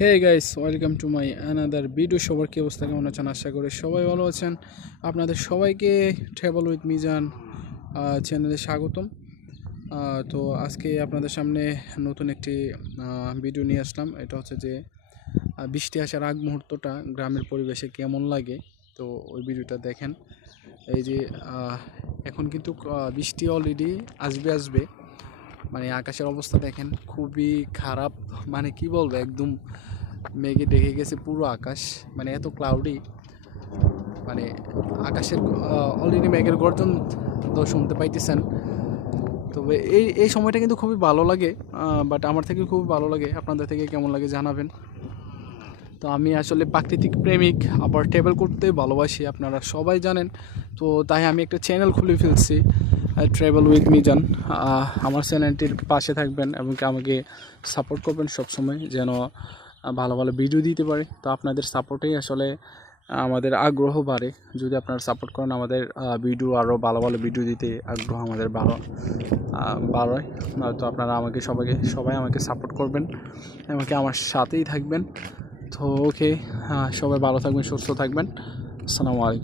Hey guys, welcome to my another video. সবার কি অবস্থা, কেমন আছেন? আশা করি সবাই ভালো আছেন। আপনাদের সবাইকে ট্রাভেল উইথ মিজান চ্যানেলে স্বাগতম। তো আজকে আপনাদের সামনে নতুন একটি ভিডিও নিয়ে আসলাম। এটা হচ্ছে যে বৃষ্টি আসার আগ মুহূর্তটা গ্রামের পরিবেশে কেমন লাগে, তো ওই ভিডিওটা দেখেন। এই যে এখন কিন্তু বৃষ্টি অলরেডি আসবে। মানে আকাশের অবস্থা দেখেন, খুবই খারাপ। মানে কি বলবো, একদম মেঘে ঢেকে গেছে পুরো আকাশ। মানে এত ক্লাউডি, মানে আকাশের অলরেডি মেঘের গর্জন তো শুনতে পাইতেছেন। তবে এই এই সময়টা কিন্তু খুবই ভালো লাগে, বাট আমার থেকে খুবই ভালো লাগে। আপনাদের থেকে কেমন লাগে জানাবেন। তো আমি আসলে প্রাকৃতিক প্রেমিক, আবার ট্রাভেল করতে ভালোবাসি, আপনারা সবাই জানেন। তো তাই আমি একটা চ্যানেল খুলে ফেলছি, ট্রাভেল উইথ মিজান। আমার চ্যানেলটির পাশে থাকবেন এবং আমাকে সাপোর্ট করবেন সবসময়, যেন ভালো ভালো ভিডিও দিতে পারে। তো আপনাদের সাপোর্টেই আসলে আমাদের আগ্রহ বাড়ে। যদি আপনারা সাপোর্ট করেন, আমাদের ভিডিও আরও ভালো ভালো ভিডিও দিতে আগ্রহ আমাদের বাড়ায়। তো আপনারা সবাই আমাকে সাপোর্ট করবেন, আমাকে আমার সাথেই থাকবেন। তো ওকে, সবাই ভালো থাকবেন, সুস্থ থাকবেন। আসসালামু আলাইকুম।